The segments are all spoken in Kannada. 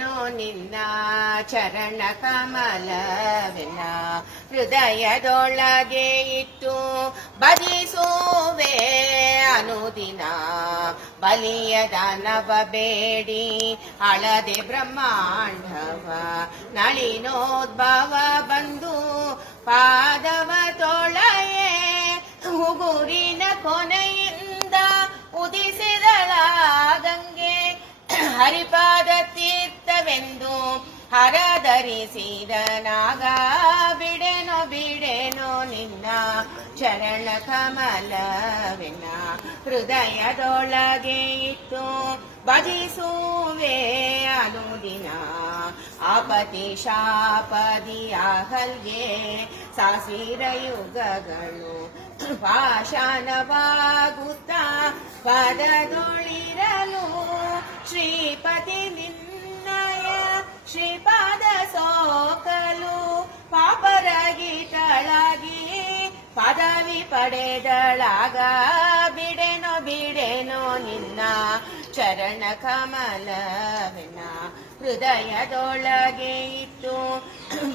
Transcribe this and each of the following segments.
ಬಿಡೆನೋ ನಿನ್ನ ಚರಣ ಕಮಲವೆನ್ನ ಹೃದಯದೊಳಗೆ ಇಟ್ಟು ಭಜಿಸುವೆ ಅನುದಿನ ಬಲಿಯ ದಾನವ ಬೇಡಿ ಹಳದೆ ಬ್ರಹ್ಮಾಂಡವ ನಳಿನೋದ್ಭವ ಬಂದು ಪಾದವ ತೊಳೆಯೇ ಉಗುರಿನ ಕೊನೆಯಿಂದ ಉದಿಸಿದಳ ಗಂಗೆ ಹರಿಪಾದ ತೀರ್ಥವೆಂದು ಹರಧರಿಸಿದ ನಾಗ ಬಿಡೆನೋ ನಿನ್ನ ಚರಣ ಕಮಲವೆನ್ನ ಹೃದಯದೊಳಗೆ ಇಟ್ಟು ಭಜಿಸುವೆ ಅನುದಿನ ಆಪತಿ ಶಾಪದಿಯ ಹಲ್ಗೆ ಸಾಸಿರ ಯುಗಗಳು ಪಾಷಾಣವಾಗುತ್ತಾ ಪದದೊಳಿರಲು ಶ್ರೀಪತಿ ನಿನ್ನಯ ಶ್ರೀಪಾದ ಸೋಕಲು ಪಾಪರಗಿಟಳಾಗಿ ಪದವಿ ಪಡೆದಳಾಗ ಬಿಡೆನೋ ನಿನ್ನ ಚರಣ ಕಮಲವೆನ್ನ ಹೃದಯದೊಳಗೆ ಇಟ್ಟು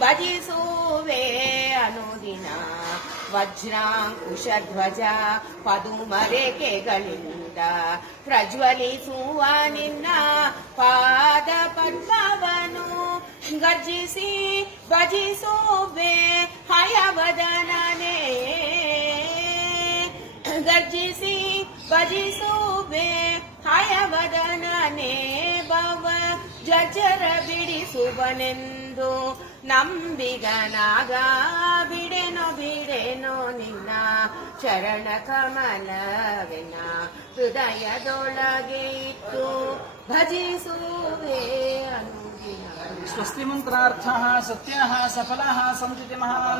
ಭಜಿಸುವೆ ಅನುದಿನ ವಜ್ರಾಂಕುಶಧ್ವಜ ಪದುಮರೇಖೆಗಳಿಂದ ಪ್ರಜ್ವಲಿಸುವ ನಿನ್ನ ಪಾದ ಪದ್ಮವನು ಗರ್ಜಿಸಿ ಭಜಿಸುವೆ ಹಯವದನನೇ ಗರ್ಜಿಸಿ ಭಜಿಸುವೆ ಹಯವದನನೇ ಭವ ಜಜರ ಬಿಡಿಸುವನೆಂದು ನಂಬಿಗನಾಗ ಬಿಡೆನೋ ನಿನ್ನ ಚರಣ ಕಮಲವೆನ್ನ ಹೃದಯದೊಳಗೆ ಇಟ್ಟು ಭಜಿಸುವೆ ಅನುದಿನ. ಸ್ವಸ್ತಿ ಮಂತ್ರಾರ್ಥಃ ಸತ್ಯಃ ಸಫಲಃ ಸಂತಿತಿ ಮಹಾ